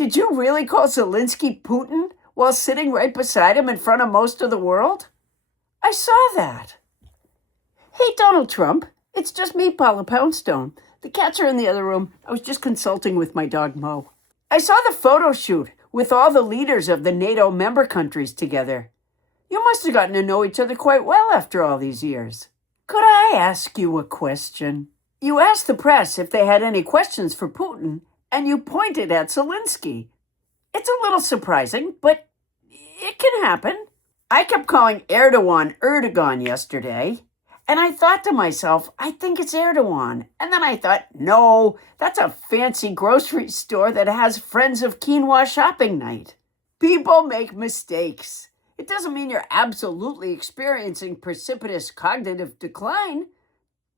Did you really call Zelensky Putin while sitting right beside him in front of most of the world? I saw that. Hey, Donald Trump. It's just me, Paula Poundstone. The cats are in the other room. I was just consulting with my dog, Mo. I saw the photo shoot with all the leaders of the NATO member countries together. You must have gotten to know each other quite well after all these years. Could I ask you a question? You asked the press if they had any questions for Putin, and you pointed at Zelensky. It's a little surprising, but it can happen. I kept calling Erdogan yesterday, and I thought to myself, I think it's Erdogan. And then I thought, no, that's a fancy grocery store that has Friends of Quinoa shopping night. People make mistakes. It doesn't mean you're absolutely experiencing precipitous cognitive decline,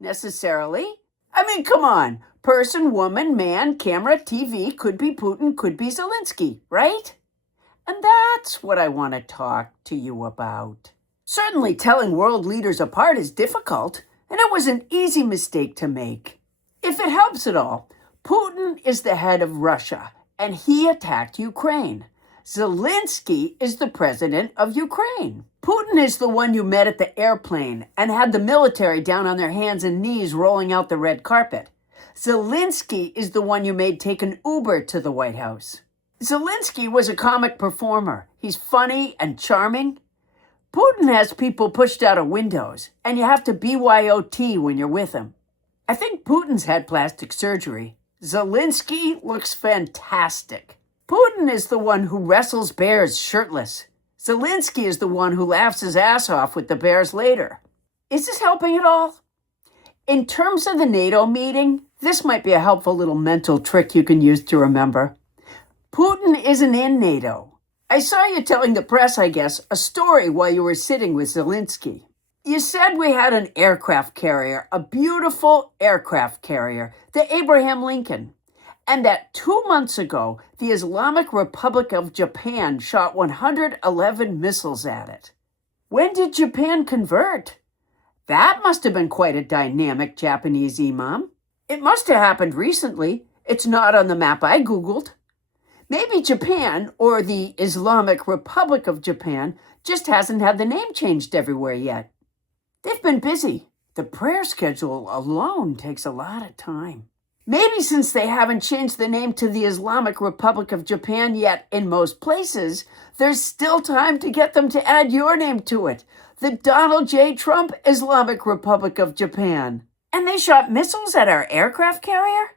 necessarily. I mean, come on. Person, woman, man, camera, TV, could be Putin, could be Zelensky, right? And that's what I want to talk to you about. Certainly telling world leaders apart is difficult, and it was an easy mistake to make. If it helps at all, Putin is the head of Russia, and he attacked Ukraine. Zelensky is the president of Ukraine. Putin is the one you met at the airplane and had the military down on their hands and knees rolling out the red carpet. Zelensky is the one you made take an Uber to the White House. Zelensky was a comic performer. He's funny and charming. Putin has people pushed out of windows, and you have to BYOT when you're with him. I think Putin's had plastic surgery. Zelensky looks fantastic. Putin is the one who wrestles bears shirtless. Zelensky is the one who laughs his ass off with the bears later. Is this helping at all? In terms of the NATO meeting, this might be a helpful little mental trick you can use to remember. Putin isn't in NATO. I saw you telling the press, I guess, a story while you were sitting with Zelensky. You said we had an aircraft carrier, a beautiful aircraft carrier, the Abraham Lincoln, and that 2 months ago, the Islamic Republic of Japan shot 111 missiles at it. When did Japan convert? That must have been quite a dynamic Japanese imam. It must have happened recently. It's not on the map I Googled. Maybe Japan, or the Islamic Republic of Japan, just hasn't had the name changed everywhere yet. They've been busy. The prayer schedule alone takes a lot of time. Maybe since they haven't changed the name to the Islamic Republic of Japan yet in most places, there's still time to get them to add your name to it. The Donald J. Trump Islamic Republic of Japan. And they shot missiles at our aircraft carrier?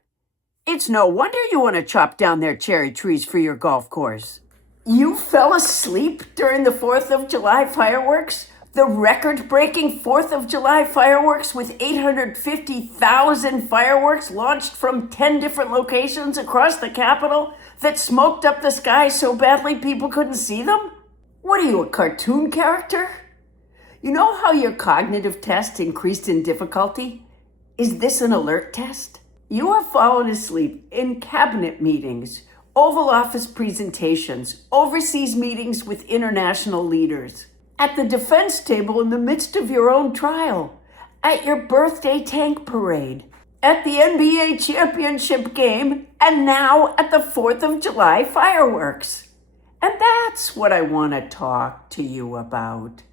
It's no wonder you want to chop down their cherry trees for your golf course. You fell asleep during the 4th of July fireworks? The record-breaking 4th of July fireworks with 850,000 fireworks launched from 10 different locations across the Capitol that smoked up the sky so badly people couldn't see them? What are you, a cartoon character? You know how your cognitive test increased in difficulty? Is this an alert test? You have fallen asleep in cabinet meetings, Oval Office presentations, overseas meetings with international leaders, at the defense table in the midst of your own trial, at your birthday tank parade, at the NBA championship game, and now at the 4th of July fireworks. And that's what I want to talk to you about.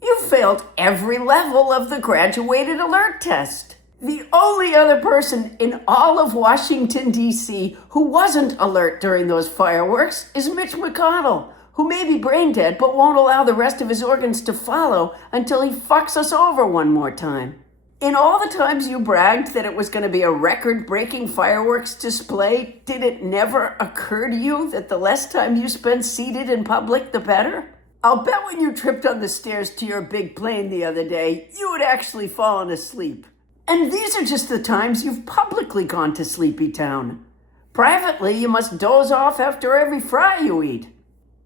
You failed every level of the graduated alert test. The only other person in all of Washington, D.C. who wasn't alert during those fireworks is Mitch McConnell, who may be brain dead but won't allow the rest of his organs to follow until he fucks us over one more time. In all the times you bragged that it was going to be a record-breaking fireworks display, did it never occur to you that the less time you spend seated in public, the better? I'll bet when you tripped on the stairs to your big plane the other day, you had actually fallen asleep. And these are just the times you've publicly gone to Sleepy Town. Privately, you must doze off after every fry you eat.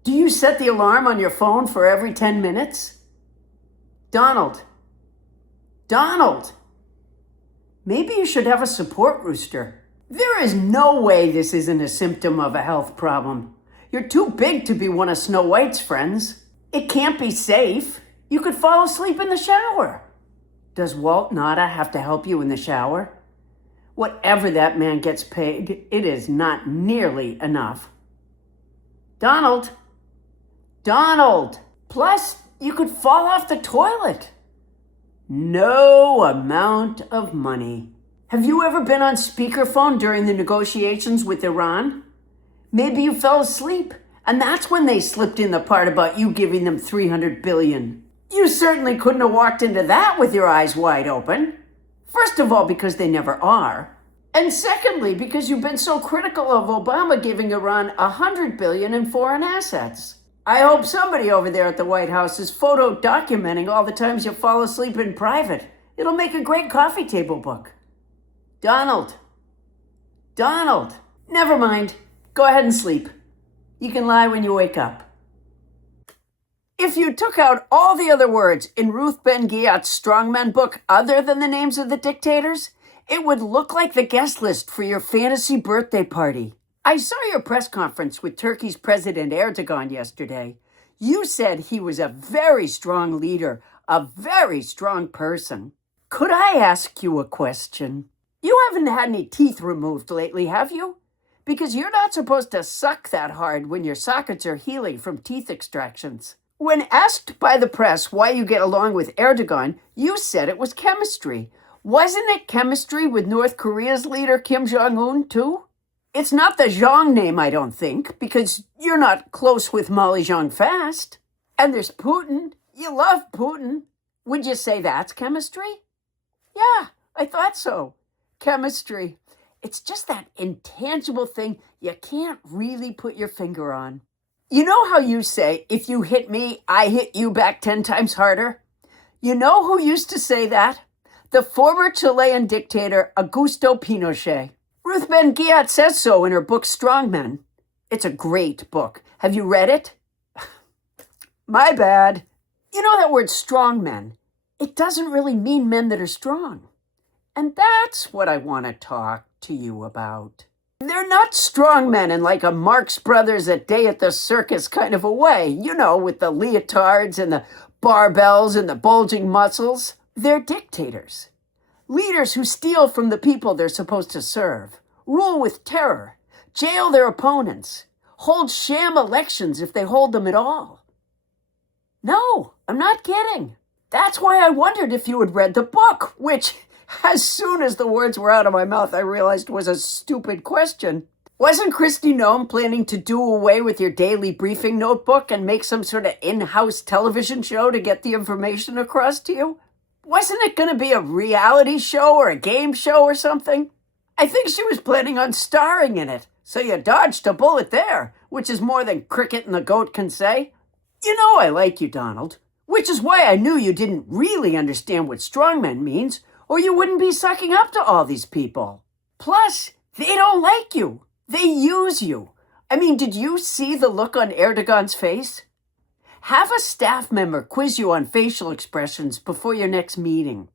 Do you set the alarm on your phone for every 10 minutes? Donald. Maybe you should have a support rooster. There is no way this isn't a symptom of a health problem. You're too big to be one of Snow White's friends. It can't be safe. You could fall asleep in the shower. Does Walt Nada have to help you in the shower? Whatever that man gets paid, it is not nearly enough. Donald. Donald. Plus, you could fall off the toilet. No amount of money. Have you ever been on speakerphone during the negotiations with Iran? Maybe you fell asleep, and that's when they slipped in the part about you giving them $300 billion. You certainly couldn't have walked into that with your eyes wide open. First of all, because they never are. And secondly, because you've been so critical of Obama giving Iran $100 billion in foreign assets. I hope somebody over there at the White House is photo documenting all the times you fall asleep in private. It'll make a great coffee table book. Donald. Donald. Never mind. Go ahead and sleep. You can lie when you wake up. If you took out all the other words in Ruth Ben-Ghiat's strongmen book other than the names of the dictators, it would look like the guest list for your fantasy birthday party. I saw your press conference with Turkey's President Erdogan yesterday. You said he was a very strong leader, a very strong person. Could I ask you a question? You haven't had any teeth removed lately, have you? Because you're not supposed to suck that hard when your sockets are healing from teeth extractions. When asked by the press why you get along with Erdogan, you said it was chemistry. Wasn't it chemistry with North Korea's leader Kim Jong-un, too? It's not the Zhang name, I don't think, because you're not close with Molly Zhang-Fast. And there's Putin. You love Putin. Would you say that's chemistry? Yeah, I thought so. Chemistry. It's just that intangible thing you can't really put your finger on. You know how you say, if you hit me, I hit you back 10 times harder? You know who used to say that? The former Chilean dictator Augusto Pinochet. Ruth Ben-Ghiat says so in her book Strongmen. It's a great book. Have you read it? My bad. You know that word strongmen? It doesn't really mean men that are strong. And that's what I want to talk to you about. They're not strong men in like a Marx Brothers A Day at the Circus kind of a way, you know, with the leotards and the barbells and the bulging muscles. They're dictators. Leaders who steal from the people they're supposed to serve, rule with terror, jail their opponents, hold sham elections if they hold them at all. No, I'm not kidding. That's why I wondered if you had read the book, which, as soon as the words were out of my mouth, I realized was a stupid question. Wasn't Kristi Noem planning to do away with your daily briefing notebook and make some sort of in-house television show to get the information across to you? Wasn't it going to be a reality show or a game show or something? I think she was planning on starring in it, so you dodged a bullet there, which is more than Cricket and the Goat can say. You know I like you, Donald, which is why I knew you didn't really understand what strongman means, or you wouldn't be sucking up to all these people. Plus, they don't like you. They use you. I mean, did you see the look on Erdogan's face? Have a staff member quiz you on facial expressions before your next meeting.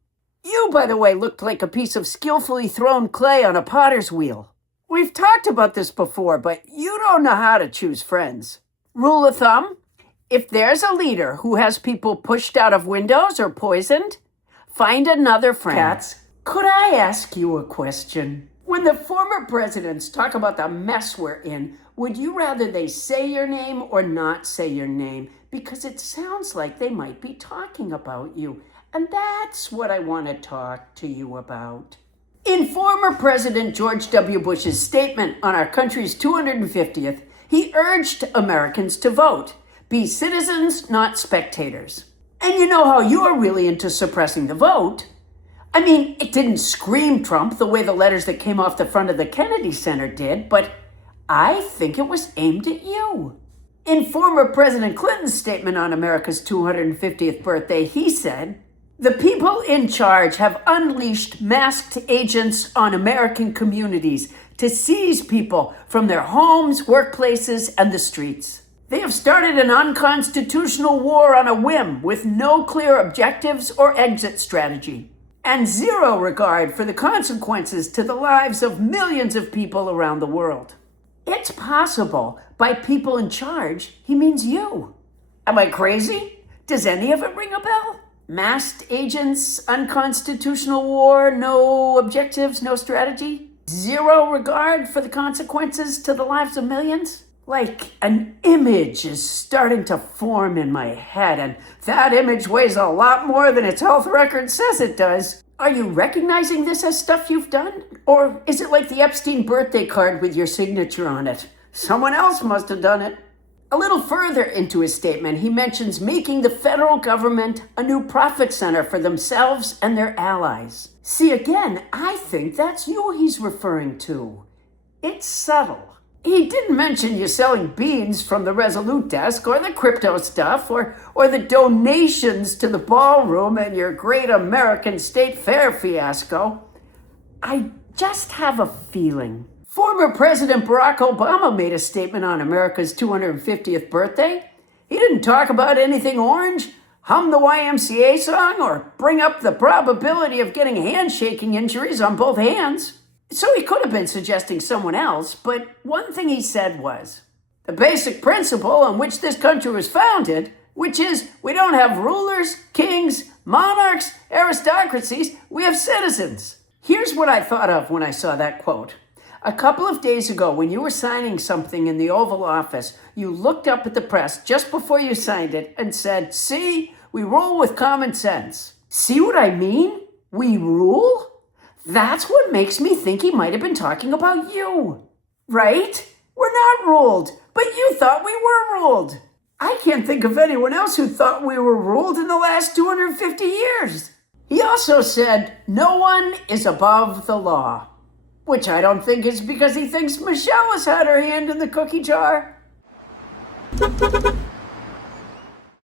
You, by the way, looked like a piece of skillfully thrown clay on a potter's wheel. We've talked about this before, but you don't know how to choose friends. Rule of thumb, if there's a leader who has people pushed out of windows or poisoned, find another friend. Cats, could I ask you a question? When the former presidents talk about the mess we're in, would you rather they say your name or not say your name? Because it sounds like they might be talking about you. And that's what I want to talk to you about. In former President George W. Bush's statement on our country's 250th, he urged Americans to vote. Be citizens, not spectators. And you know how you're really into suppressing the vote. I mean, it didn't scream Trump the way the letters that came off the front of the Kennedy Center did, but I think it was aimed at you. In former President Clinton's statement on America's 250th birthday, he said, "The people in charge have unleashed masked agents on American communities to seize people from their homes, workplaces, and the streets. They have started an unconstitutional war on a whim with no clear objectives or exit strategy, and zero regard for the consequences to the lives of millions of people around the world." It's possible by people in charge, he means you. Am I crazy? Does any of it ring a bell? Masked agents, unconstitutional war, no objectives, no strategy, zero regard for the consequences to the lives of millions? Like an image is starting to form in my head, and that image weighs a lot more than its health record says it does. Are you recognizing this as stuff you've done? Or is it like the Epstein birthday card with your signature on it? Someone else must have done it. A little further into his statement, he mentions making the federal government a new profit center for themselves and their allies. See, again, I think that's you he's referring to. It's subtle. He didn't mention you selling beans from the Resolute desk or the crypto stuff or the donations to the ballroom and your great American state fair fiasco. I just have a feeling. Former President Barack Obama made a statement on America's 250th birthday. He didn't talk about anything orange, hum the YMCA song, or bring up the probability of getting handshaking injuries on both hands. So he could have been suggesting someone else, but one thing he said was, the basic principle on which this country was founded, which is we don't have rulers, kings, monarchs, aristocracies, we have citizens. Here's what I thought of when I saw that quote. A couple of days ago, when you were signing something in the Oval Office, you looked up at the press just before you signed it and said, see, we rule with common sense. See what I mean? We rule? That's what makes me think he might have been talking about you. Right? We're not ruled, but you thought we were ruled. I can't think of anyone else who thought we were ruled in the last 250 years. He also said, no one is above the law, which I don't think is because he thinks Michelle has had her hand in the cookie jar.